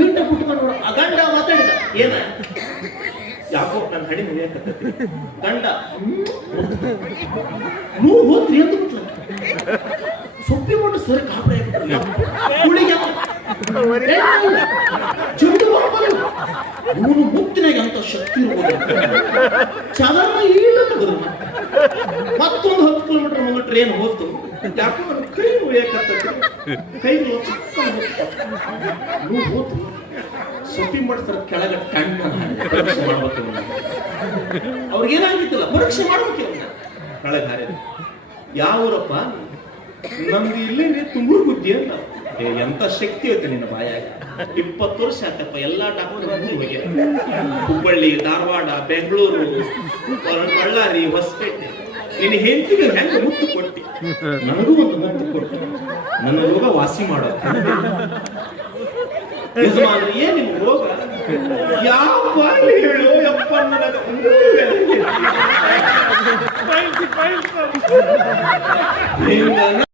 ಈಟ ಕುಟ್ಕೊಂಡು ಗಂಡ ಮಾತಾಡಿದ ಏನ ಯಾಕೋ ನನ್ನ ಹಡಿ ಮುಗಿಯಕತ್ತೈತಿ ಗಂಡ ನೀವು ಹೋದ್ರಿ ಅಂತ ಬಿಟ್ಲ ಸೊಪ್ಪಿ ಕೊಂಡು ಸರಿ ಕಾಪಡೆ ಹುಳಿಗೆ ಚಂದು ಇವನು ಮುತ್ತಿನಾಗ ಅಂತ ಶಕ್ತಿ ಸಾಧಾರಣ ಈಟ ತೆಗೆದ್ರು ಮತ್ತೊಂದು 10 ಕಿಲೋಮೀಟರ್ ಮುಂದೆ ಟ್ರೇನ್ ಹೋಗ್ತು ಯಾಕೋ ನನ್ನ ಕೈ ಉಳಿಯಕತ್ತೈತಿ ಕೈ ನೀವು ಹೋದ್ರಿ ಸೊಪ್ಪಿ ಮಾಡ್ತಾರೆ ಕೆಳಗೆ ಟಣ್ಣ ಪರೀಕ್ಷೆ ಮಾಡ್ಬೇಕು ಅವ್ರಿಗೇನಾಗಿತ್ತಿಲ್ಲ ಪರೀಕ್ಷೆ ಮಾಡ್ಬೇಕು ಕೆಳಗೆ ಹಾರಿ ಯಾವೂರಪ್ಪ ನಮ್ದು ಇಲ್ಲೇ ತುಂಬೂರು ಬುದ್ಧಿ ಅಂತ ಎಂತ ಶಕ್ತಿ ಐತೆ ನಿನ್ನ ಬಾಯಾಗ 20 ವರ್ಷ ಆತಪ್ಪ ಎಲ್ಲಾ ಡಾಕ್ಟರ್ ಹೋಗಿ ಹುಬ್ಬಳ್ಳಿ ಧಾರವಾಡ ಬೆಂಗಳೂರು ಬಳ್ಳಾರಿ ಹೊಸಪೇಟೆ ನಿನ್ನ ಹೆಂಡತಿಗೆ ಹೆಂಗ ಮುತ್ತು ಕೊಟ್ಟಿ ನನಗೂ ಒಂದು ಮುತ್ತು ಕೊಟ್ಟು ನನ್ನ ರೋಗ ವಾಸಿ ಮಾಡೋ ಯಜಮಾನ್ರಿ ಏನ್ ನಿಮ್ ರೋಗ ಯಾವ ಹೇಳು ಯಪ್ಪ ನನಗ